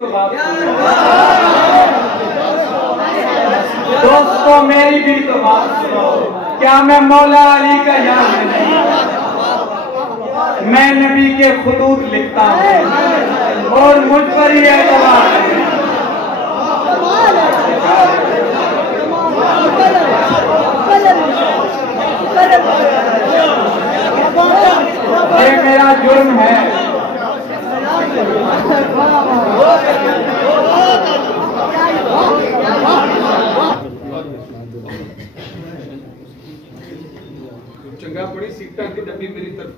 दोस्तों मेरी भी तो बात सुनो, क्या मैं मौला अली का यार नहीं? मैं नबी के खुतूत लिखता हूँ और मुझ पर ही एतबार नहीं। ये मेरा जुर्म है। चंगा बड़ी सीटा की डब्बी मेरी तरफ।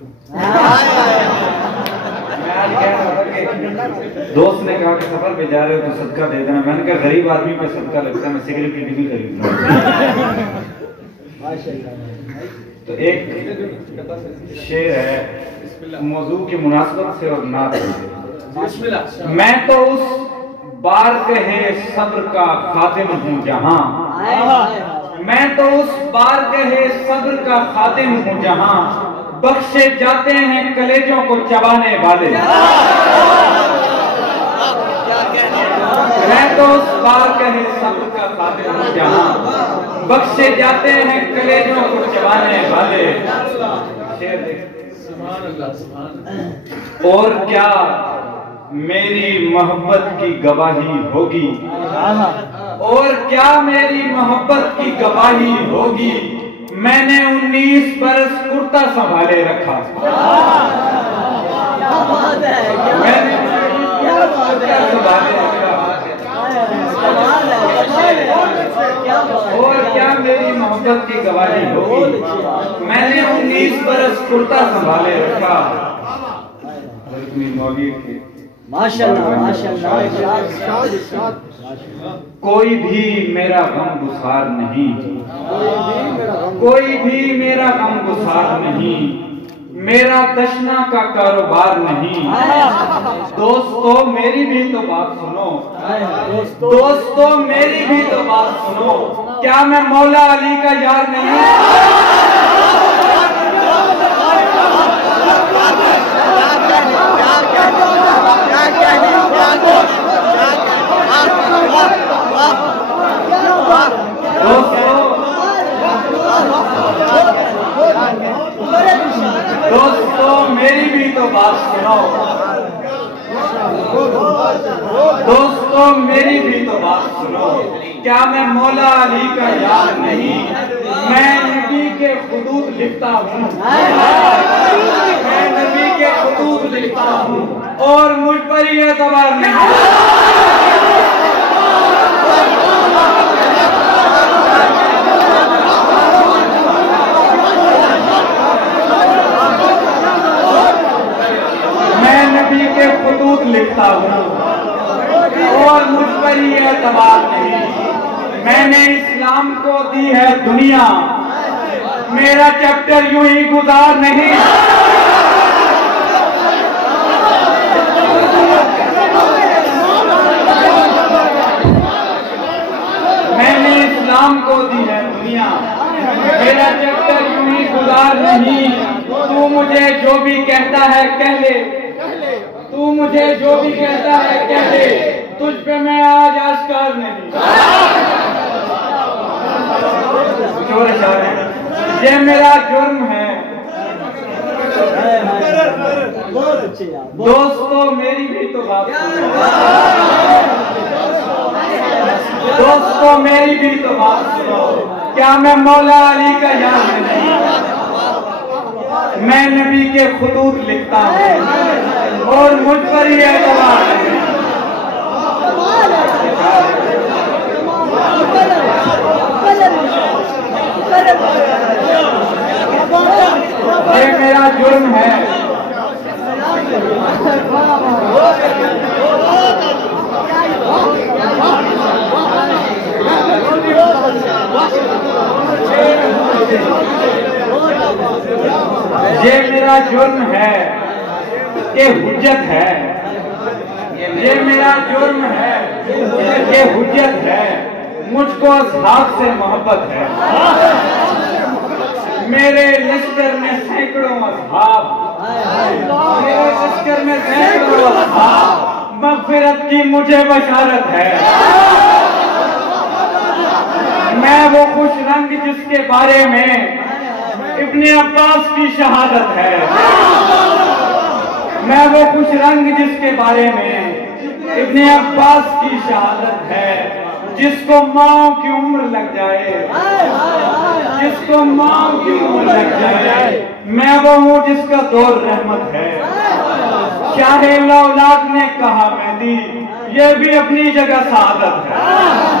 दोस्त ने कहा कि सफर पे जा रहे हो तो सदका दे देना। मैंने कहा गरीब आदमी पे सदका लगता है, मैं सिगरेट की डिब्बी खरीदूंगा। तो एक शेर है मौजू की मुनासबत से और नात से। मैं तो उस बार कहे सब्र का खातिम हूँ जहां, मैं तो उस बार कहे सब्र का खातिम हूँ जहां बख्शे जाते हैं कलेजों को चबाने वाले। मैं तो उस बार कहे सब्र का खातिम हूँ जहां बख्शे जाते हैं कलेजों को चबाने वाले। और क्या मेरी मोहब्बत की गवाही होगी, और क्या मेरी मोहब्बत की गवाही होगी, मैंने 19 बरस कुर्ता संभाले रखा। मैंने कुर्ता संभाले रखा। और क्या मेरी मोहब्बत की गवाही होगी, मैंने 19 बरस कुर्ता संभाले रखा। माशाअल्लाह माशाअल्लाह। कोई भी मेरा गम गुसार नहीं, कोई भी मेरा गम गुसार नहीं, मेरा दशना का कारोबार नहीं। दोस्तों मेरी भी तो बात सुनो, दोस्तों मेरी भी तो बात सुनो, क्या मैं मौला अली का यार नहीं? दोस्तों मेरी भी तो बात सुनो, दोस्तों मेरी भी तो बात सुनो, क्या मैं मौला अली का यार नहीं? मैं नबी के खुतूत लिखता हूँ, मैं नबी के खुतूत लिखता हूँ और मुझ पर ही एतबार नहीं। लिखता हूँ और मुझ पर ही एतबार नहीं। मैंने इस्लाम को दी है दुनिया, मेरा चैप्टर यूं ही गुजार नहीं। मैंने इस्लाम को दी है दुनिया, मेरा चैप्टर यूं ही गुजार नहीं। तू मुझे जो भी कहता है कह ले, तू मुझे जो भी कहता है कह दे, तुझ पे मैं आज आश्कार नहीं। ये मेरा जुर्म है। दोस्तों मेरी भी तो बात सुनो, दोस्तों मेरी भी तो बात सुनो, क्या मैं मौला अली का यार नहीं? मैं नबी के खुतूत लिखता हूँ और मुझ पर ही एतबार नहीं। ये मेरा जुर्म है। ये मेरा जुर्म है कि हुज्जत है, ये मेरा जुर्म है कि हुज्जत है, मुझको असहाब से मोहब्बत है। मेरे लश्कर में सैकड़ों असहाब, मेरे लश्कर में सैकड़ों असहाब, मग़फ़िरत की मुझे बशारत है। मैं वो खुश रंग जिसके बारे में इब्ने अब्बास की शहादत है। मैं वो खुश रंग जिसके बारे में इब्ने अब्बास की शहादत है। जिसको माँ की उम्र लग जाए, जिसको माँ की उम्र लग जाए, मैं वो हूँ जिसका दौर रहमत है। शाह औलाद ने कहा मेहदी, ये भी अपनी जगह सादत है।